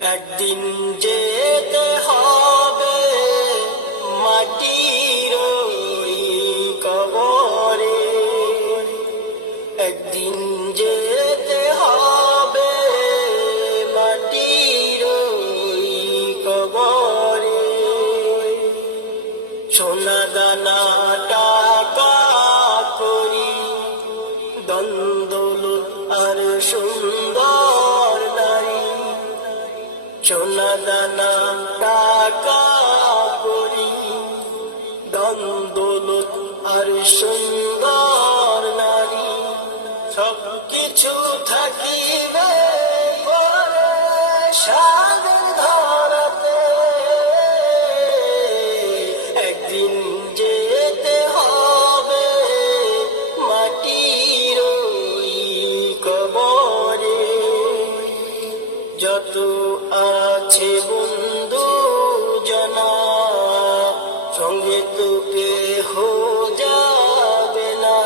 একদিন যেতে হবে মাটির ওই কবরে, একদিন যেতে হবে মাটির ওই কবরে। সোনা দানা টাকা করি দ্বন্দ্ব আর সুন্দর নারী, সোনা দানা টাকা করি দ্বন্দ্ব আর সুন্দর নারী, সব কিছু থাকিবে পরে স্বাদের ধরাতে। একদিন যেতে হবে মাটির ওই কবরে। যত আছে বন্ধু জনা সঙ্গে তো কেহ যাবে না,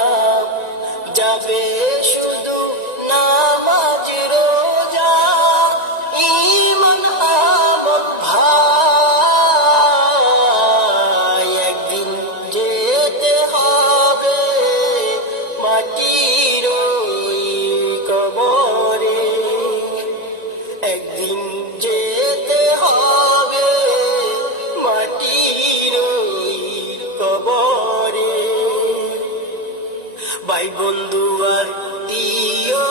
যাবে শুধু নামাজ রোজা ঈমান আমল ভাই। একদিন যেতে হবে মাটির ওই কবরে, একদিন যেতে হবে মাটির ওই কবরে। ভাই বন্ধু আর প্রিয়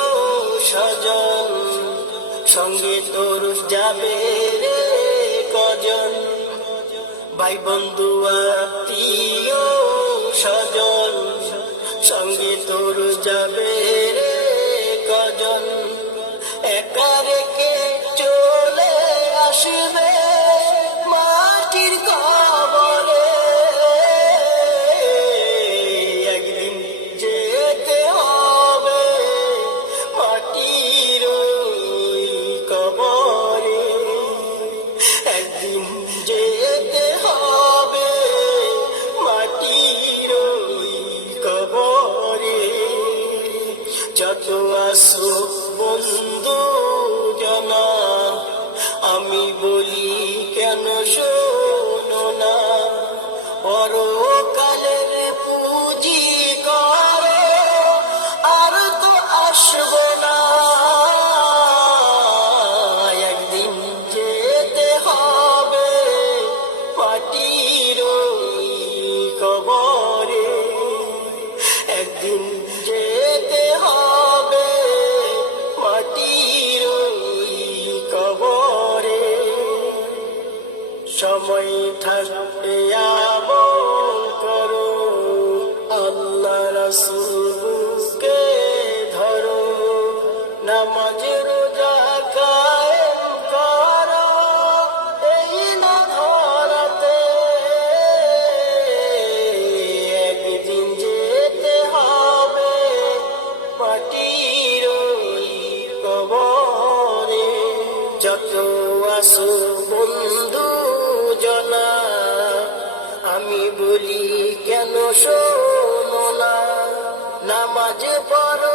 স্বজন সঙ্গে তোর যাবে রে কজন, ভাই বন্ধু আর প্রিয় স্বজন সঙ্গে তোর যাবে রে কজন। একা রেখে চলে আসবে মাটির কবরে। একদিন যেতে হবে মাটির ওই কবরে, একদিন যেতে হবে মাটির ওই কবরে। যত আসো বন্ধু জানা আমি বলি কেন শোনো না, পরকালের পুঁজি করে আর তো আসবো না। একদিন যেতে হবে মাটির ওই কবরে, একদিন যেতে হবে মাটির ওই কবরে। সময় থাকতে আমল করো আল্লাহ রাসূলকে ধরো, নামাজ রোজা কায়েম করো এই না ধরাতে। একদিন যেতে হবে মাটির ওই কবরে। যত আসো বন্ধু জনা আমি বলি কেন শোনো না, নামাজ পড়ো